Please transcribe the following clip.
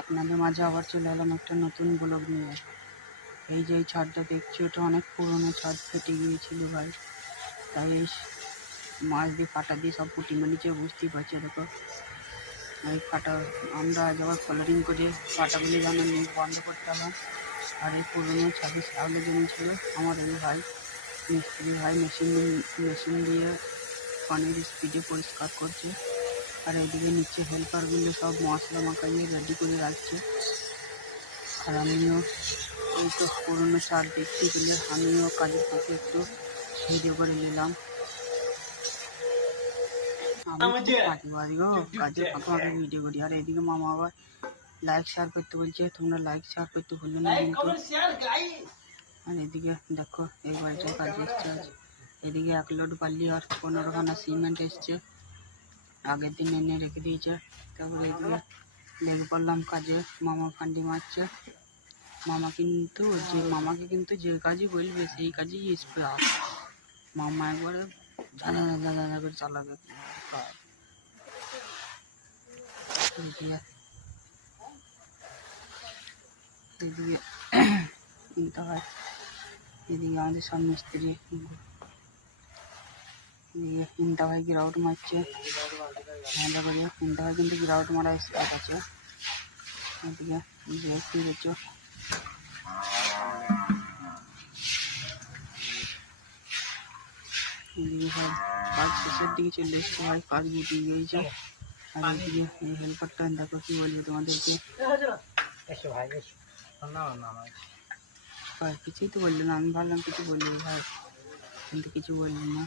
আপনাদের মাঝে আবার চলে এলাম একটা নতুন ব্লগ নিয়ে। এই যে এই ছাদটা দেখছি ওটা অনেক পুরনো ছাদ, ফেটে গিয়েছিল ভাই, তাই এই মাছ দিয়ে কাটা দিয়ে সব পুঁটি মেরেছে, বুঝতেই পারছি। দেখো এই কাটা আমরা আজ আবার কলারিং করে কাটাগুলি যেন নেট বন্ধ করতে হবে। আর এই পুরনো ছাদে শ্যাওলা জমি ছিল, আমার এই ভাই মিস্ত্রি ভাই মেশিন দিয়ে পানির স্পিডে পরিষ্কার করছে। আর এদিকে নিচে হেল্পারগুলো সব মশলা মাখাইয়ে রেডি করে রাখছে। আর আমিও এই তো পুরোনো ছাদ দেখতে গেলে আমিও কাজের ফাঁকে একটু ভিডিও করে নিলাম। আমি কাজের ফাঁকে ভিডিও করি। আর এদিকে মামা আবার লাইক শেয়ার করতে বলছে, তোমরা লাইক শেয়ার করতে ভুললে না কিন্তু। আর এদিকে দেখো এই বাড়িটার কাজ এসছে আজ। এদিকে 1 লোড বালি আর 15খানা সিমেন্ট এসছে, আগের দিন এনে রেখে দিয়েছে। তারপরে এদিকে লেগে পড়লাম কাজে, মামা ফান্ডি মারছে। মামাকে কিন্তু যে কাজই বলবে সেই কাজই স্প্লাস। মামা একবারে ঝাঁঝা করে চালাবে। এদিকে কিনতে হয়, এদিকে আমাদের সব মিস্ত্রি এদিকে কিনতে হয় গ্রাউট মারছে, ভালো করে কিনতে হয় কিন্তু গ্রাউট মারা স্টার্ট আছে। এদিকে যে কিনেছ এদিকে সব কাজ শেষের দিকে চলে এসছে ভাই, কাজ গুটিয়ে গিয়েছে। আর এদিকে এই হেল্পারটা দেখো কি বলবো তোমাদেরকে, ভাই কিছুই তো বললো না। আমি ভাবলাম কিছু বললি ভাই, কিন্তু কিছু বললি না।